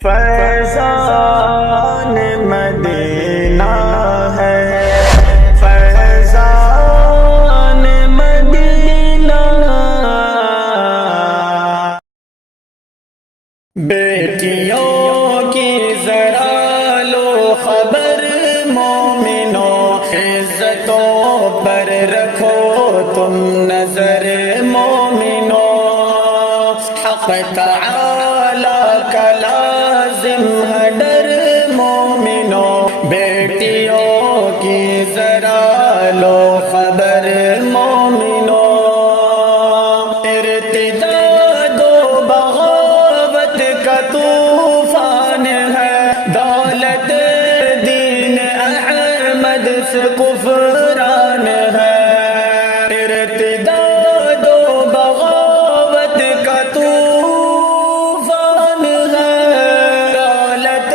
فیضان مدینہ ہے، فیضان مدینہ، بیٹیوں کی ذرا لو خبر مومنوں، عزتوں پر رکھو تم نظر مومنوں، حق تعالی کا لازم ہے ڈر مومنوں، بیٹیوں کی ذرا لو خبر مومنوں، ارتداد و بغاوت کا طوفان ہے، دولت دین احمد سے کفران ہے، ارتداد و بغاوت کا طوفان ہے، دولت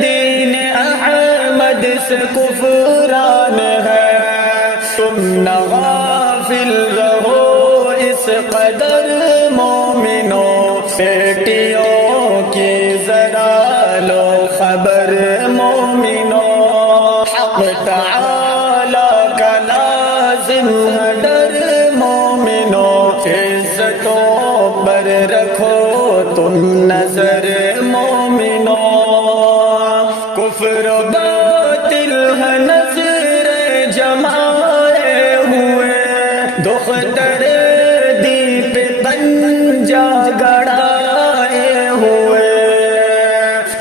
دین احمد سے کفران ہے، تم نہ غافل رہو اس قدر مومنوں، بیٹیوں کی ذرا لو خبر مومنوں، حق تعالی کا لازم ہے ڈر مومنوں، عزتوں پر رکھو تم نظر مومنوں، کفر و باطل ہے نظر جمائے ہوئے، دختر دیپ پنجا گڑائے ہوئے،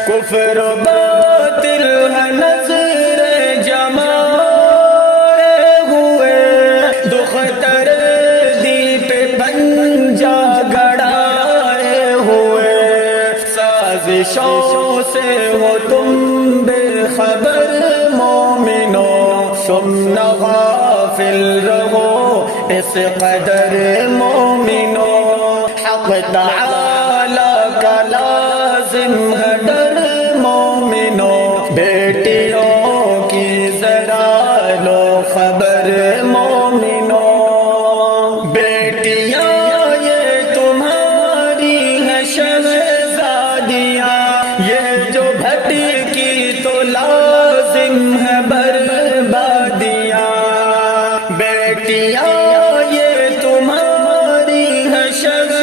کفر و باطل ہے نظر جمائے ہوئے، دختر دیپ پنجا گڑائے ہوئے، سازشوں سے ہو تم بے خبر مومنوں، تم نہ غافل رہو اس قدر مومنوں، حق تعالی کا لازم ہے ڈر مومنوں، بیٹیوں کی ذرا لو خبر مومنوں، بیٹیاں یہ تمہاری ہیں شہزادیاں، یہ جو بھٹکی تو لازم ہے بربادیاں، بیٹیاں یہ تمہاری ہیں شہزادیاں،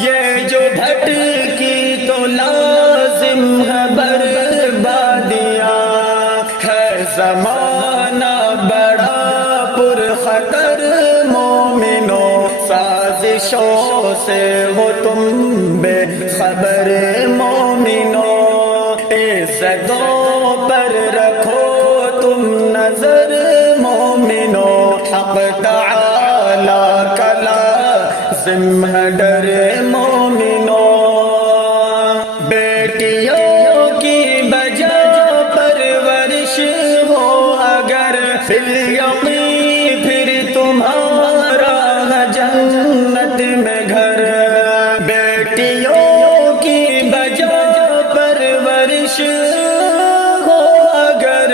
یہ جو بھٹکی تو لازم ہے بربادیاں، ہے زمانہ بڑا پرخطر مومنوں، سازشوں سے ہو تم بے خبر مومنوں، عزتوں پر رکھو تم نظر مومنوں، حق تعالی کا لازم ہے ڈر مومنوں، بیٹیوں کی بجا پرورش ہو اگر بالیقین پھر تمہارا ہے جنت میں گھر، بیٹیوں کی بجا پرورش ہو اگر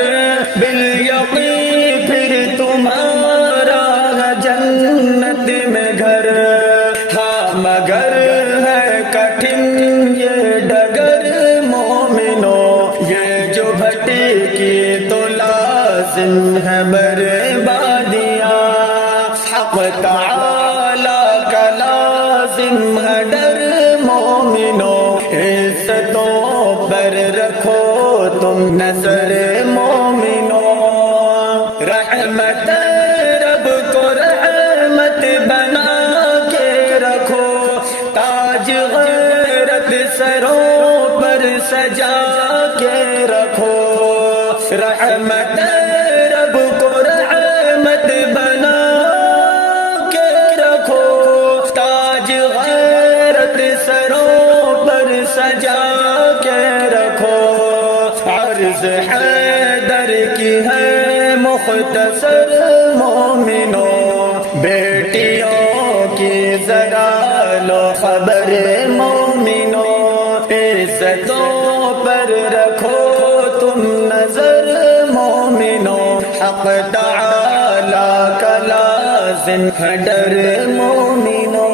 بالیقین پھر تمہارا ہے جنت میں گھر، ہاں مگر ہے کٹھن یہ ڈگر مومنوں، یہ جو بھٹکی تو لازم ہے بربادیاں، حق تعالی کا لازم ہے ڈر مومنوں، عزتوں پر رکھو تم نظر مومنوں، رحمت رب کو رحمت بنا کے رکھو، تاج غیرت سروں پر سجا کے رکھو، رحمت رب کو رحمت بنا کے رکھو، تاج غیرت سروں پر سجا کے رکھو، عرض حیدر کی ہے مختصر مومنوں، بیٹیوں کی ذرا لو خبر مومنوں، عزتوں پر رکھو تم نظر مومنوں، حق تعالی کا لازم ہے ڈر مومنوں۔